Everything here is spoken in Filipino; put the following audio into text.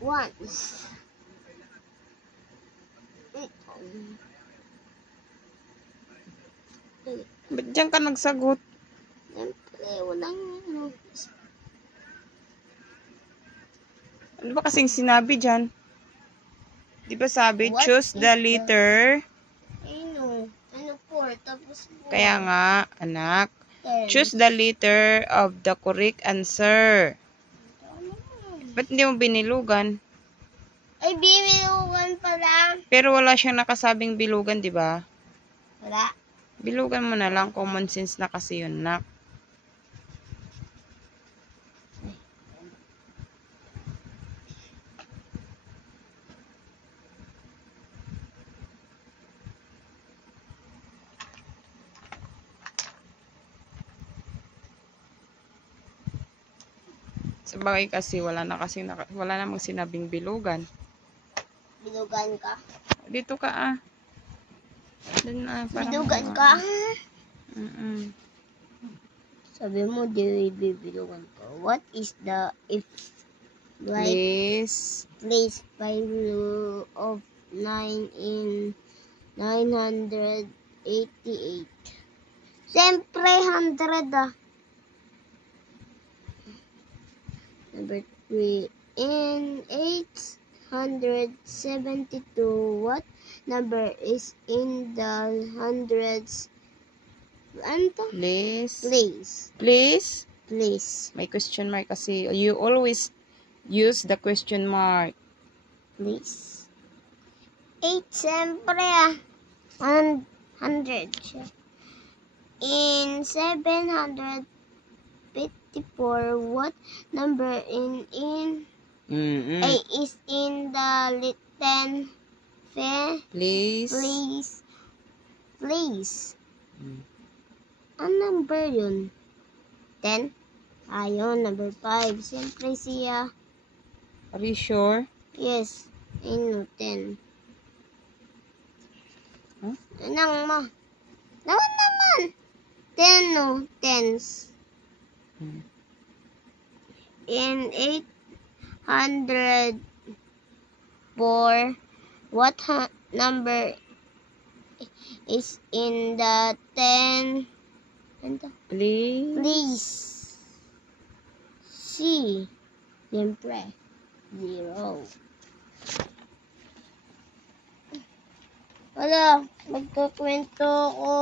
once. Ba't diyan ka nagsagot? Siyempre, walang Ano ba kasing sinabi dyan? Di ba sabi, What choose is the letter? Ano 4, tapos 4. Kaya nga, anak. 10. Choose the letter of the correct answer. Ba't hindi mo binilugan? Ay, bibilugan pala. Pero wala siyang nakasabing bilugan, di ba? Wala. Bilugan mo na lang. Common sense na kasi yun, nak. Sabagay kasi wala namang sinabing bilugan. Bilugan ka. Dito ka ah. Doon na, Bilugan ka. Sabi mo, di bibilugan ka. What is the if place 5 of 9 in 988? Siyempre, 100 ah. Number 3. In 872, what number is in the hundreds? Ano to? Please. Please. May question mark kasi. You always use the question mark. Please. 8, siyempre ah. 100 siya. In 754, what number is in the 10? Please. Ang number yun? 10? Ayun, number 5. Siyempre siya. Are you sure? Yes. Ayun, 10. Huh? Anong mo? Naman. 10 no. Tens. In 804, what number is in the 10? Please. C. Siyempre. 0. Wala. Magkukwento ko.